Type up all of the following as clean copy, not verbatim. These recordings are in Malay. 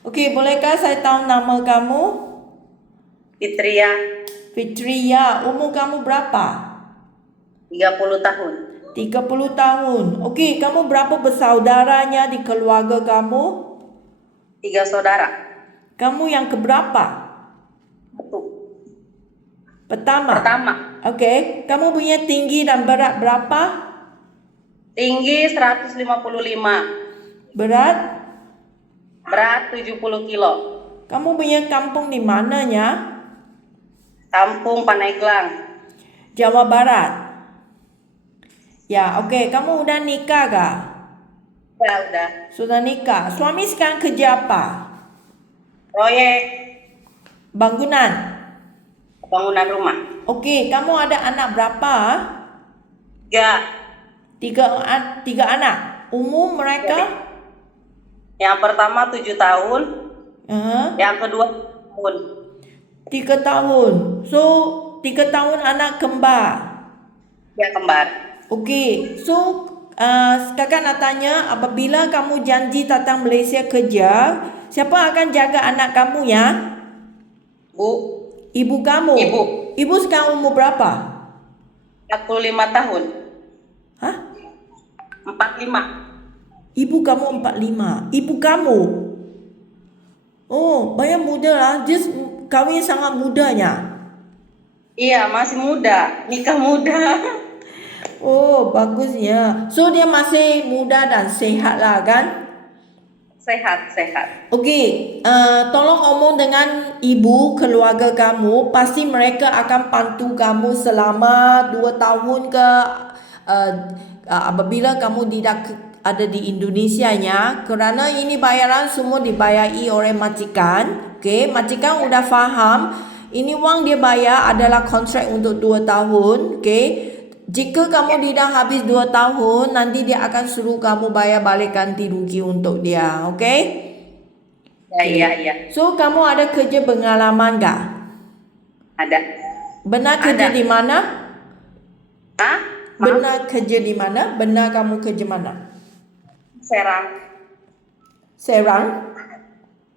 Okey, bolehkah saya tahu nama kamu? Fitria, Fitria. Umur kamu berapa? 30 tahun. 30 tahun. Okey, kamu berapa bersaudaranya di keluarga kamu? 3 saudara. Kamu yang keberapa? Satu. Pertama. Pertama, Okey, kamu punya tinggi dan berat berapa? tinggi 155, Berat? berat 70 kilo. Kamu punya kampung di mananya? Kampung Paneglang. Jawa Barat. Ya, okey. Kamu udah nikah kah? Udah. Sudah nikah. Suami sekarang kerja apa? Proyek Bangunan. bangunan rumah. Okey, kamu ada anak berapa? 3. Tiga anak. Umur mereka? Yang pertama 7 tahun, yang kedua tahun. 3 tahun. So, 3 tahun anak kembar. Ya, kembar. Okey. So, kakak nak tanya, apabila kamu janji datang Malaysia kerja, siapa akan jaga anak kamu ya? Bu, Ibu kamu. Ibu. Ibu sekarang umur berapa? 45 tahun. Hah? 45. Ibu kamu 45. Ibu kamu? Oh, banyak muda lah. Dia kahwin sangat mudanya. Iya, masih muda, nikah muda. Oh, bagusnya. So, dia masih muda dan sehat lah kan? Sehat. Okey, tolong omong dengan ibu keluarga kamu. Pasti mereka akan bantu kamu selama 2 tahun ke apabila kamu tidak ada di Indonesianya. Kerana ini bayaran semua dibayari oleh majikan. Okey, majikan udah faham. Ini wang dia bayar adalah kontrak untuk 2 tahun. Okey. Jika kamu tidak habis 2 tahun, nanti dia akan suruh kamu bayar balik ganti rugi untuk dia. Okay? Iya. So, kamu ada kerja pengalaman tak? Ada. Benar kerja Ada. di mana? Hah? Benar kerja di mana? Benar kamu kerja mana? Serang. Serang?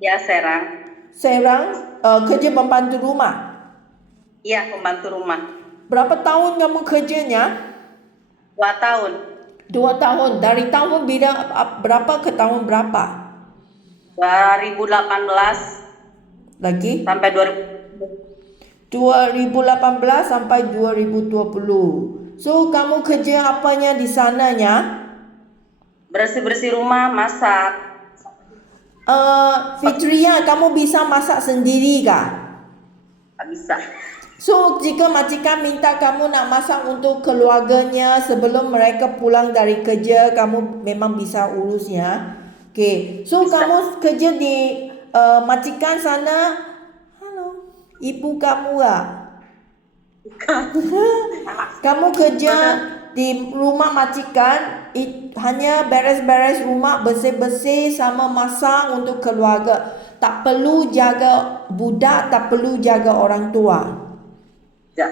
Ya, Serang. Serang, kerja pembantu rumah. Iya, pembantu rumah. Berapa tahun kamu kerjanya? 2 tahun. 2 tahun. Dari tahun berapa ke tahun berapa? 2018 Lagi? sampai 2018 sampai 2020. So, kamu kerja apanya di sananya? bersih-bersih rumah, masak. Fitria, kamu bisa masak sendiri kah? Tak bisa. So, jika majikan minta kamu nak masak untuk keluarganya sebelum mereka pulang dari kerja, kamu memang bisa urusnya. Okay. So, Bisa. kamu kerja di majikan sana. Halo, ibu kamu lah. Kamu kerja di rumah majikan, hanya beres-beres rumah, bersih-bersih sama masak untuk keluarga. Tak perlu jaga budak, tak perlu jaga orang tua. Ya.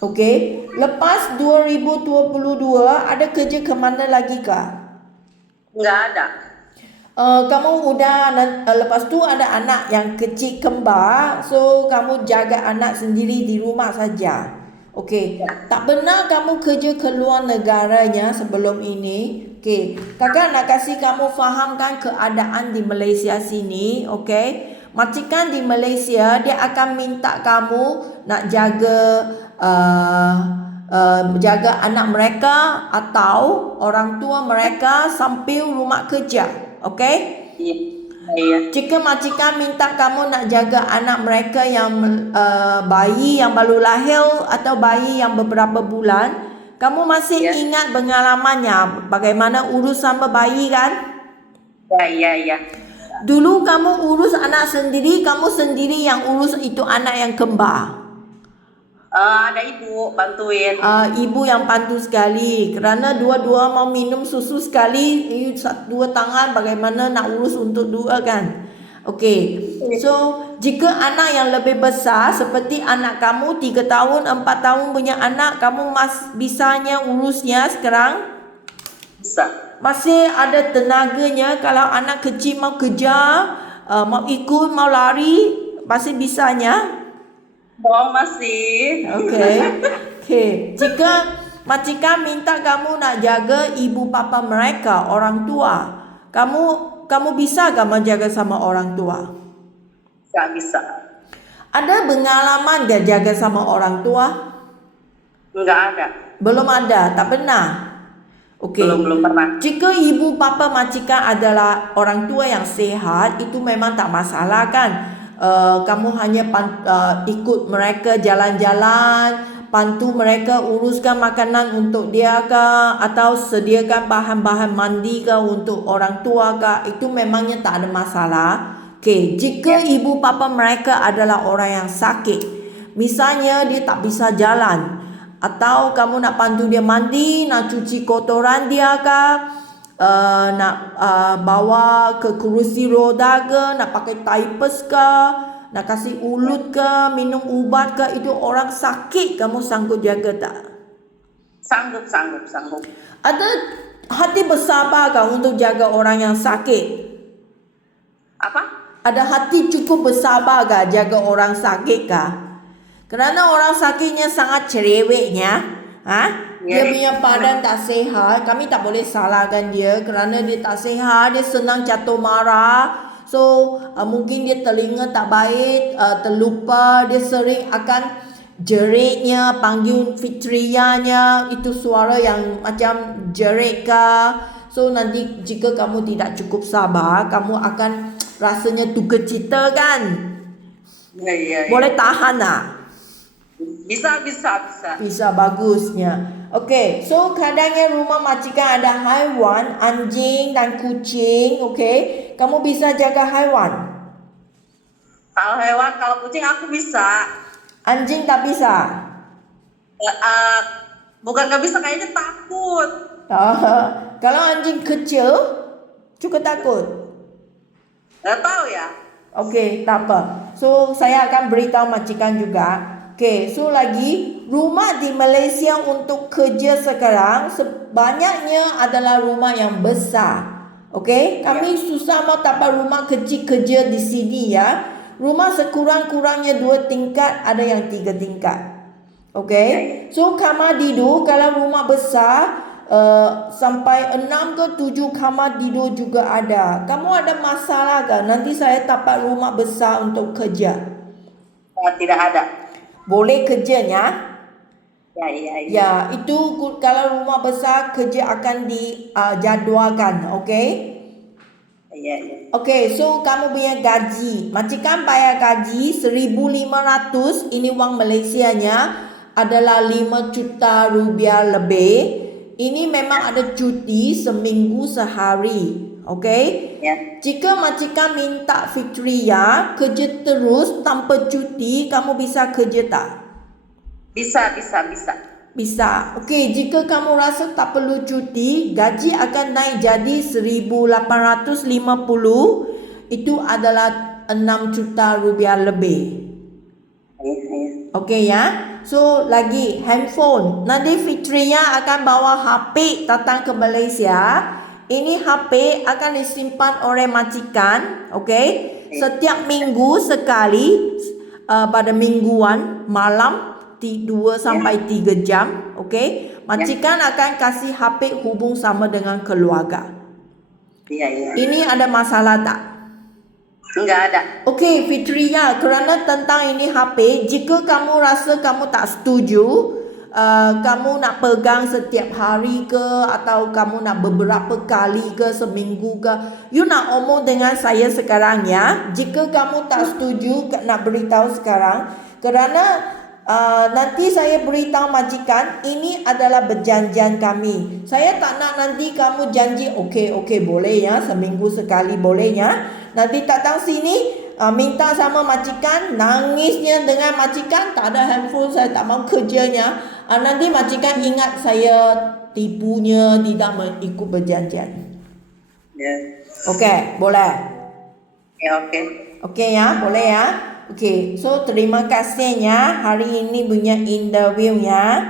Okey. Lepas 2022 ada kerja ke mana lagi kah? Enggak ada. Kamu udah lepas tu ada anak yang kecil kembar, so kamu jaga anak sendiri di rumah saja. Okey. Tak benar kamu kerja ke luar negaranya sebelum ini. Okey. Kakak nak kasih kamu fahamkan keadaan di Malaysia sini, okey? Majikan di Malaysia dia akan minta kamu nak jaga anak mereka atau orang tua mereka sambil rumah kerja. Okey? Iya. Jika majikan minta kamu nak jaga anak mereka yang bayi yang baru lahir atau bayi yang beberapa bulan, kamu masih ingat pengalamannya bagaimana urus sama bayi kan? Iya. Dulu kamu urus anak sendiri, kamu sendiri yang urus itu anak yang kembar. Ada ibu bantuin. Ibu yang bantu sekali kerana dua-dua mau minum susu sekali, dua tangan bagaimana nak urus untuk dua kan. Okey. So, jika anak yang lebih besar seperti anak kamu 3 tahun, 4 tahun punya anak, kamu bisanya urusnya sekarang? Bisa. Masih ada tenaganya. Kalau anak kecil mau kerja, Mau ikut, mau lari, masih bisanya? Masih. Okey. Jika majikan minta kamu nak jaga ibu bapa mereka, orang tua, kamu bisa ke menjaga sama orang tua? Nggak bisa. Ada pengalaman gak jaga sama orang tua? Nggak ada. Belum ada, tak pernah. Okey. Belum pernah. Jika ibu bapa majikan adalah orang tua yang sehat, itu memang tak masalah kan? Kamu hanya ikut mereka jalan-jalan, bantu mereka uruskan makanan untuk dia ke, atau sediakan bahan-bahan mandi ke untuk orang tua ke, itu memangnya tak ada masalah. Okey, jika ibu bapa mereka adalah orang yang sakit, misalnya dia tak bisa jalan, atau kamu nak bantu dia mandi, nak cuci kotoran dia ke, nak bawa ke kerusi roda ke, nak pakai diapers ke, nak kasih ulut ke, minum ubat ke, itu orang sakit, kamu sanggup jaga tak? Sanggup. Ada hati bersabar ke untuk jaga orang yang sakit? Apa? Ada hati cukup bersabar ke jaga orang sakit ke? Kerana orang sakitnya sangat cerewetnya, dia punya badan tak sihat, kami tak boleh salahkan dia kerana dia tak sihat, dia senang jatuh marah. So mungkin dia telinga tak baik, terlupa, dia sering akan jeritnya, panggil fitrianya, itu suara yang macam jerit ke. So nanti jika kamu tidak cukup sabar, kamu akan rasanya duka cita kan? Ya. Boleh tahan tak? Bisa. Bagusnya. Okey, so kadangnya rumah majikan ada haiwan, anjing dan kucing, okey. Kamu bisa jaga haiwan? Kalau kucing aku bisa. Anjing tak bisa? Bukan nggak bisa, kayaknya takut. Kalau anjing kecil, juga takut? Nggak tahu ya. Okey, tak apa. So, saya akan beritahu majikan juga. Okey, so lagi rumah di Malaysia untuk kerja sekarang sebanyaknya adalah rumah yang besar. Okey, kami susah mau dapat rumah kecil kerja di sini ya. Rumah sekurang-kurangnya 2 tingkat, ada yang 3 tingkat. Okey, so kamar tidur kalau rumah besar sampai 6 ke 7 kamar tidur juga ada. Kamu ada masalah ke? Nanti saya dapat rumah besar untuk kerja. Tidak ada. Boleh kerjanya? Ya. Itu kalau rumah besar kerja akan dijadualkan, okey? Ya. Okey, so kamu punya gaji. Majikan bayar gaji 1,500, ini wang Malaysianya adalah 5 juta rupiah lebih. Ini memang ada cuti seminggu sehari. Okey? Ya. Jika majikan minta Fitria kerja terus tanpa cuti, kamu bisa kerja tak? Bisa. Okey, jika kamu rasa tak perlu cuti, gaji akan naik jadi 1,850. Itu adalah 6 juta rupiah lebih. Okey ya. So lagi handphone. Nanti Fitria akan bawa HP datang ke Malaysia. Ini HP akan disimpan oleh majikan, okey? Setiap minggu sekali, pada mingguan malam 2 sampai 3 jam, okey? Majikan akan kasih HP hubung sama dengan keluarga. Ya. Ini ada masalah tak? Enggak ada. Okey, Fitria, kerana tentang ini HP, jika kamu rasa kamu tak setuju, kamu nak pegang setiap hari ke, atau kamu nak beberapa kali ke, seminggu ke, you nak omong dengan saya sekarang ya. Jika kamu tak setuju, nak beritahu sekarang, kerana nanti saya beritahu majikan, ini adalah perjanjian kami. Saya tak nak nanti kamu janji, okey boleh ya, seminggu sekali boleh ya. Nanti datang sini, minta sama majikan, nangisnya dengan majikan, tak ada handphone, saya tak mau kerjanya. Nanti majikan ingat saya tipunya, tidak mengikut perjanjian. Ya. Okey, boleh? Ya, oke. Okey ya, boleh ya. Okey, so terima kasihnya hari ini punya interview ya.